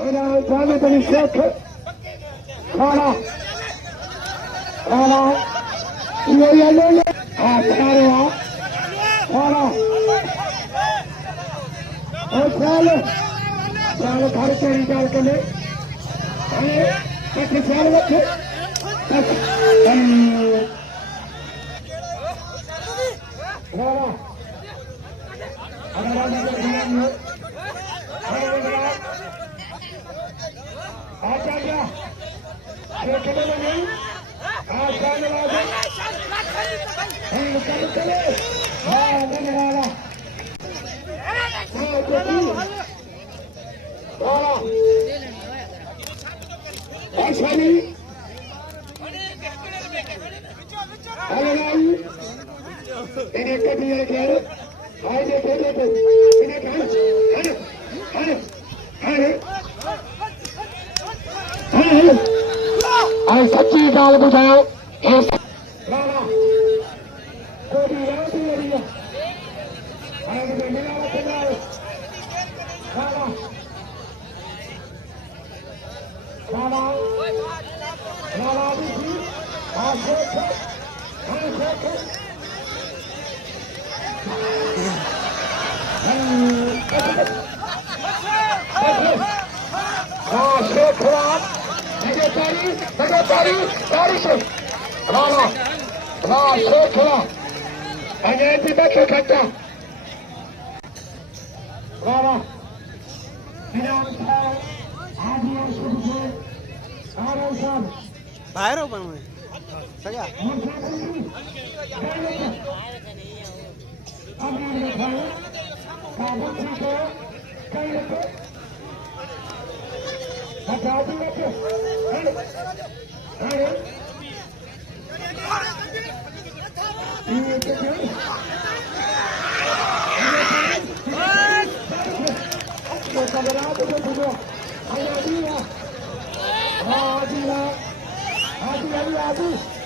जाने बड़ी शेख खाना खाना ये ले ले हाँ खाना खाना ख्याल ख्याल घर के निकाल के ले ख्याल रखे सच्ची गाल बुझाओ बाहेर हो पण सगळ्या Adi